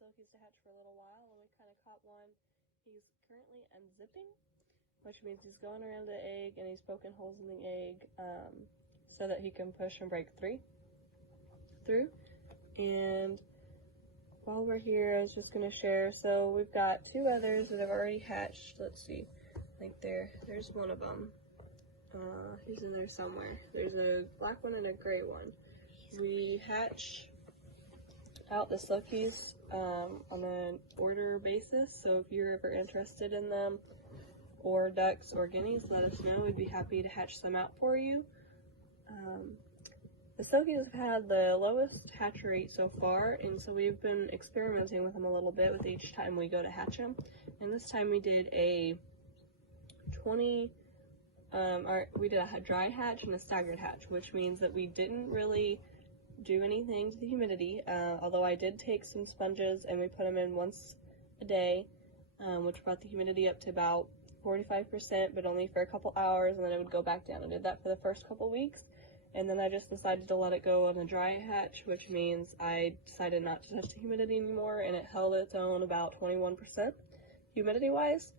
silkies to hatch for a little while, and we kind of caught one. He's currently unzipping, which means he's going around the egg and he's poking holes in the egg so that he can push and break through. And while we're here, I was just going to share, so we've got two others that have already hatched. Let's see, like there's one of them. He's in there somewhere. There's a black one and a gray one. We hatch out the silkies on an order basis, so if you're ever interested in them, or ducks or guineas, let us know. We'd be happy to hatch some out for you. The silkies have had the lowest hatch rate so far, and so we've been experimenting with them a little bit with each time we go to hatch them. And this time we did a we did a dry hatch and a staggered hatch, which means that we didn't really do anything to the humidity, although I did take some sponges and we put them in once a day, which brought the humidity up to about 45%, but only for a couple hours, and then it would go back down. I did that for the first couple weeks, and then I just decided to let it go on a dry hatch, which means I decided not to touch the humidity anymore, and it held its own about 21% humidity-wise.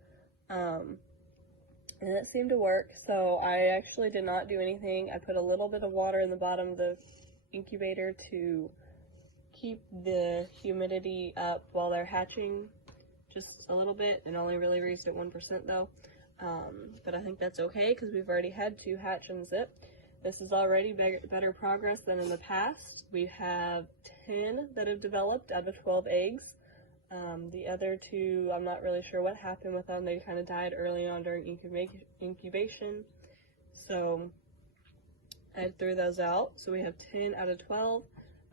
And it seemed to work, so I actually did not do anything. I put a little bit of water in the bottom of the incubator to keep the humidity up while they're hatching, just a little bit, and only really raised it 1% though. But I think that's okay because we've already had 2 hatch and zip. This is already better progress than in the past. We have 10 that have developed out of 12 eggs. The other 2, I'm not really sure what happened with them. They kind of died early on during incubation. So I threw those out. So we have 10 out of 12.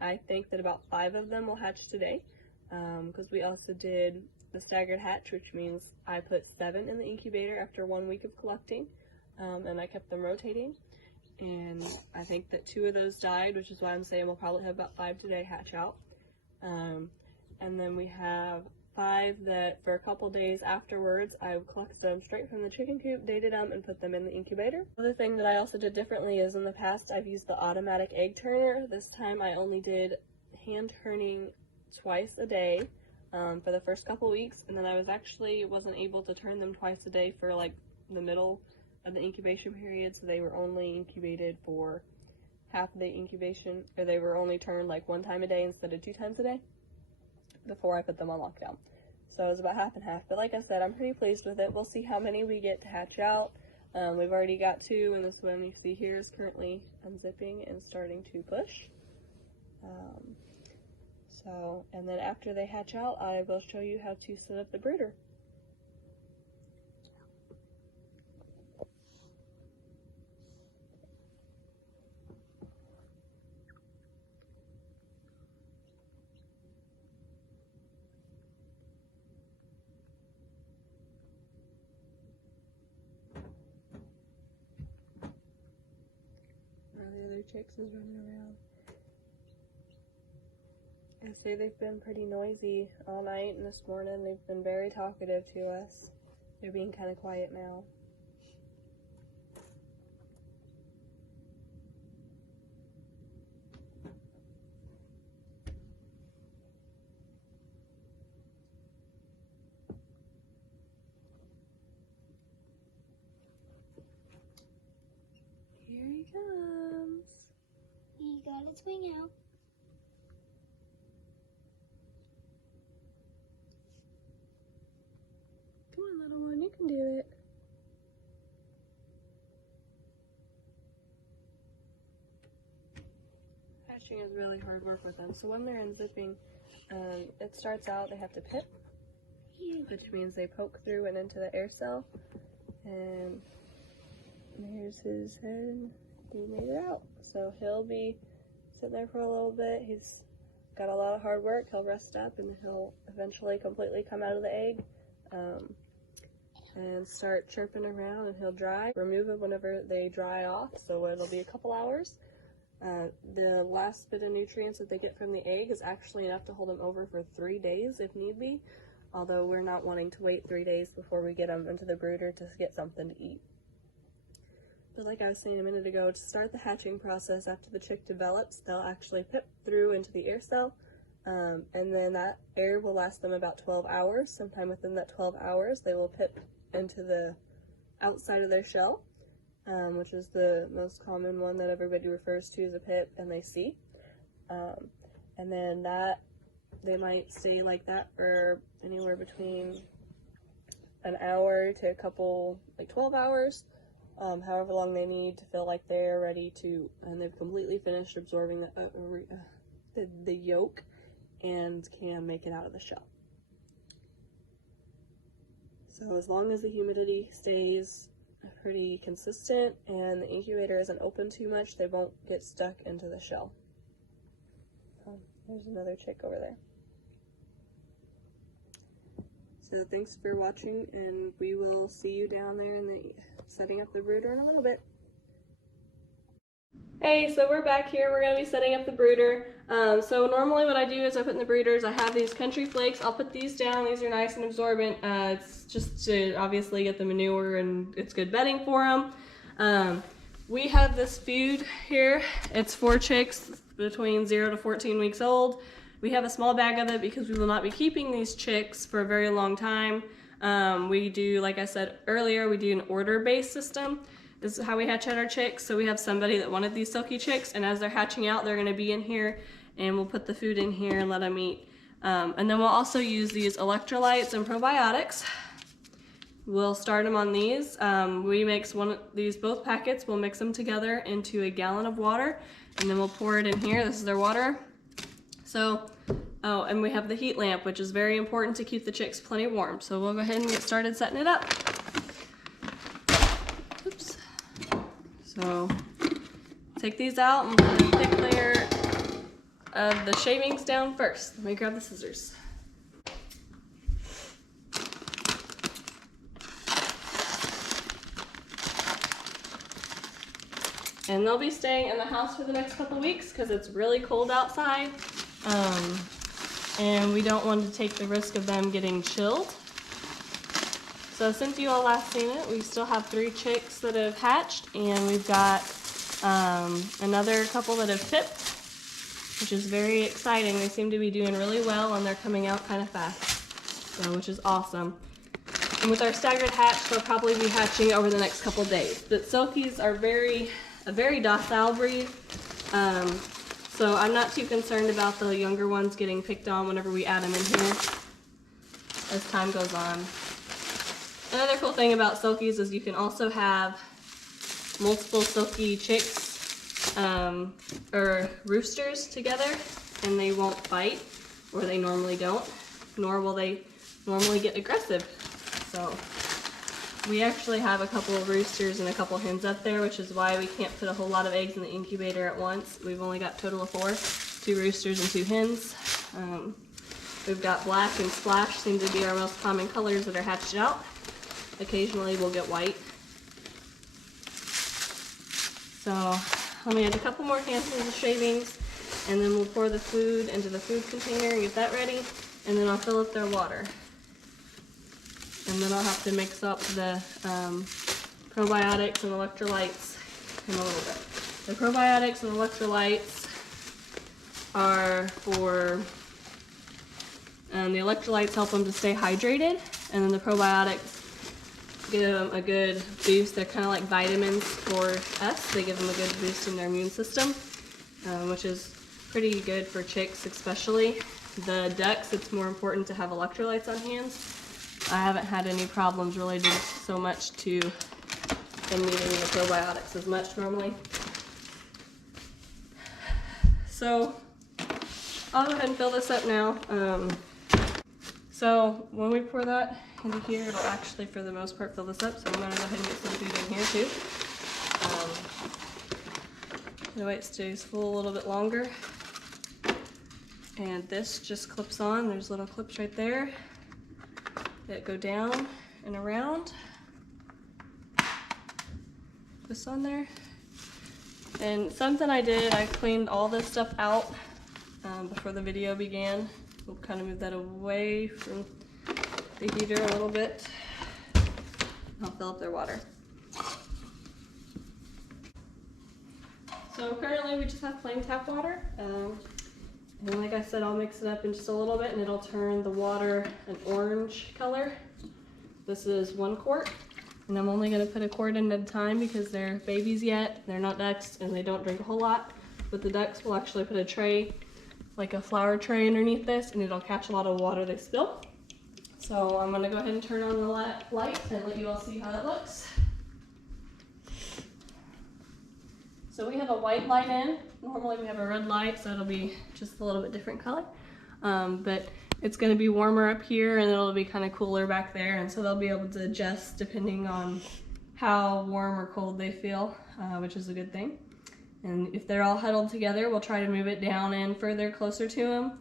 I think that about 5 of them will hatch today, because we also did the staggered hatch, which means I put 7 in the incubator after 1 week of collecting, and I kept them rotating. And I think that 2 of those died, which is why I'm saying we'll probably have about 5 today hatch out. And then we have 5 that for a couple days afterwards, I collected them straight from the chicken coop, dated them, and put them in the incubator. Another thing that I also did differently is in the past I've used the automatic egg turner. This time I only did hand turning twice a day for the first couple weeks, and then I wasn't able to turn them twice a day for like the middle of the incubation period, so they were only incubated for half of the incubation, or they were only turned like 1 time a day instead of 2 times a day before I put them on lockdown. So it was about half and half, but like I said, I'm pretty pleased with it. We'll see how many we get to hatch out. We've already got 2, and this one you see here is currently unzipping and starting to push. And then after they hatch out, I will show you how to set up the brooder. The other chicks is running around. I say they've been pretty noisy all night, and this morning they've been very talkative to us. They're being kind of quiet now. Here he comes. He got its wing out. Come on, little one, you can do it. Hatching is really hard work with them. So when they're unzipping, it starts out, they have to pip, which means they poke through and into the air cell. And here's his head. He made it out. So he'll be sitting there for a little bit. He's got a lot of hard work. He'll rest up and he'll eventually completely come out of the egg and start chirping around, and he'll dry. Remove it whenever they dry off, so it'll be a couple hours. The last bit of nutrients that they get from the egg is actually enough to hold them over for 3 days if need be, although we're not wanting to wait 3 days before we get them into the brooder to get something to eat. But like I was saying a minute ago, to start the hatching process after the chick develops, they'll actually pip through into the air cell, And then that air will last them about 12 hours. Sometime within that 12 hours, they will pip into the outside of their shell, which is the most common one that everybody refers to as a pip, and they see. And then they might stay like that for anywhere between an hour to a couple, like 12 hours, however long they need to feel like they're ready to, and they've completely finished absorbing the yolk and can make it out of the shell. So as long as the humidity stays pretty consistent and the incubator isn't open too much, they won't get stuck into the shell. There's another chick over there. So thanks for watching, and we will see you down there in the setting up the brooder in a little bit. Hey, so we're back here. We're going to be setting up the brooder. So normally what I do is I put in the brooders, I have these country flakes. I'll put these down. These are nice and absorbent. It's just to obviously get the manure, and it's good bedding for them. We have this food here. It's for chicks between 0 to 14 weeks old. We have a small bag of it because we will not be keeping these chicks for a very long time. We do, like I said earlier, we do an order-based system. This is how we hatch out our chicks. So we have somebody that wanted these silky chicks, and as they're hatching out, they're gonna be in here, and we'll put the food in here and let them eat. And then we'll also use these electrolytes and probiotics. We'll start them on these. We mix these both packets, we'll mix them together into a gallon of water, and then we'll pour it in here. This is their water. So, oh, and we have the heat lamp, which is very important to keep the chicks plenty warm. So we'll go ahead and get started setting it up. Oops. So, take these out and put a thick layer of the shavings down first. Let me grab the scissors. And they'll be staying in the house for the next couple weeks because it's really cold outside. And we don't want to take the risk of them getting chilled. So since you all last seen it, we still have 3 chicks that have hatched, and we've got another couple that have pipped, which is very exciting. They seem to be doing really well, and they're coming out kind of fast, so, which is awesome. And with our staggered hatch, they'll probably be hatching over the next couple days. But silkies are a very docile breed. So I'm not too concerned about the younger ones getting picked on whenever we add them in here as time goes on. Another cool thing about silkies is you can also have multiple silky chicks or roosters together, and they won't fight, or they normally don't, nor will they normally get aggressive. So we actually have a couple of roosters and a couple hens up there, which is why we can't put a whole lot of eggs in the incubator at once. We've only got a total of 4, 2 roosters and 2 hens. We've got black and splash, seem to be our most common colors that are hatched out. Occasionally we'll get white. So let me add a couple more handfuls of shavings, and then we'll pour the food into the food container and get that ready, and then I'll fill up their water. And then I'll have to mix up the probiotics and electrolytes in a little bit. The probiotics and electrolytes are for, the electrolytes help them to stay hydrated, and then the probiotics give them a good boost. They're kind of like vitamins for us. They give them a good boost in their immune system, which is pretty good for chicks especially. The ducks, it's more important to have electrolytes on hand. I haven't had any problems related so much to them needing the probiotics as much normally. So I'll go ahead and fill this up now. So when we pour that into here, it'll actually, for the most part, fill this up. So I'm going to go ahead and get some food in here too. That way it stays full a little bit longer. And this just clips on. There's little clips right there that go down and around. This on there. And something I did, I cleaned all this stuff out before the video began. We'll kind of move that away from the heater a little bit. I'll fill up their water. So currently we just have plain tap water. And like I said, I'll mix it up in just a little bit and it'll turn the water an orange color. This is 1 quart. And I'm only gonna put a quart in at a time because they're babies yet, they're not ducks, and they don't drink a whole lot. But the ducks will actually put a tray, like a flower tray underneath this, and it'll catch a lot of water they spill. So I'm gonna go ahead and turn on the light and let you all see how that looks. So we have a white light in. Normally we have a red light, so it'll be just a little bit different color. But it's going to be warmer up here and it'll be kind of cooler back there, and so they'll be able to adjust depending on how warm or cold they feel, which is a good thing. And if they're all huddled together, we'll try to move it down in further closer to them.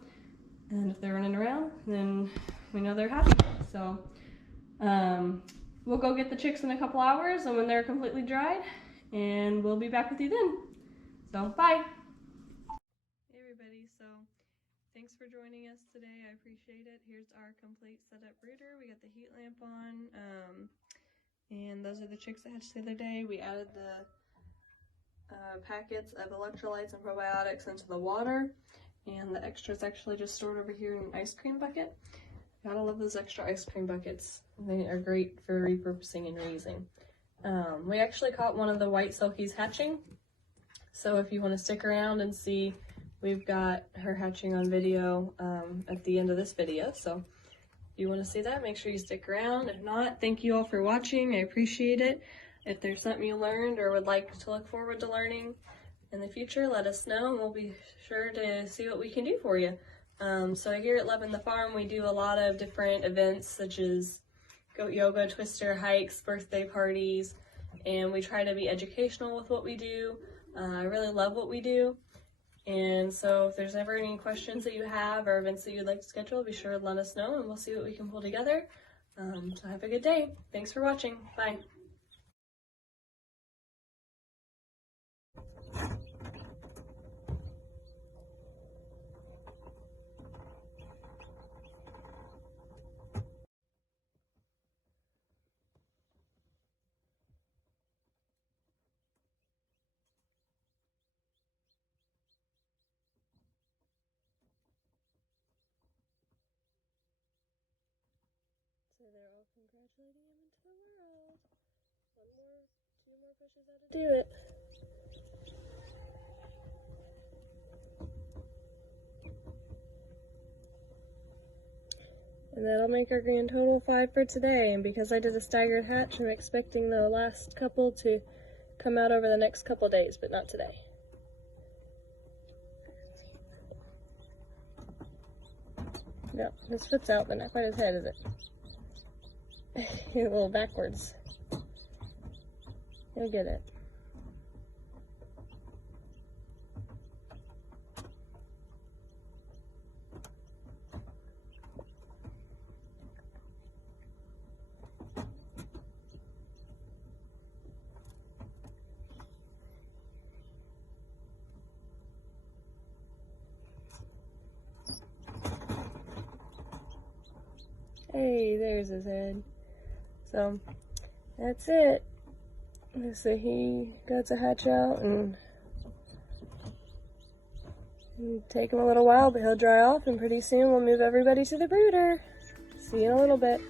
And if they're running around, then we know they're happy. So we'll go get the chicks in a couple hours and when they're completely dried, and we'll be back with you then. So bye. Hey everybody, so thanks for joining us today. I appreciate it. Here's our complete setup brooder. We got the heat lamp on, and those are the chicks that hatched the other day. We added the packets of electrolytes and probiotics into the water, and the extras actually just stored over here in an ice cream bucket. Gotta love those extra ice cream buckets. They are great for repurposing and reusing. We actually caught one of the white silkies hatching, so if you want to stick around and see, we've got her hatching on video at the end of this video. So if you want to see that, make sure you stick around. If not, thank you all for watching. I appreciate it. If there's something you learned or would like to look forward to learning in the future, let us know and we'll be sure to see what we can do for you. So here at Lovin' the Farm, we do a lot of different events such as goat yoga, twister hikes, birthday parties, and we try to be educational with what we do. I really love what we do. And so if there's ever any questions that you have or events that you'd like to schedule, be sure to let us know and we'll see what we can pull together. So have a good day. Thanks for watching. Bye. So they're all congratulating him into the world. 2 more pushes how to do it. And that'll make our grand total 5 for today. And because I did a staggered hatch, I'm expecting the last couple to come out over the next couple days, but not today. No, his foot's out, but not quite his head, is it? He's a little backwards. He'll get it. Hey, there's his head. So, that's it. So he got to hatch out and it'll take him a little while, but he'll dry off and pretty soon we'll move everybody to the brooder. See you in a little bit.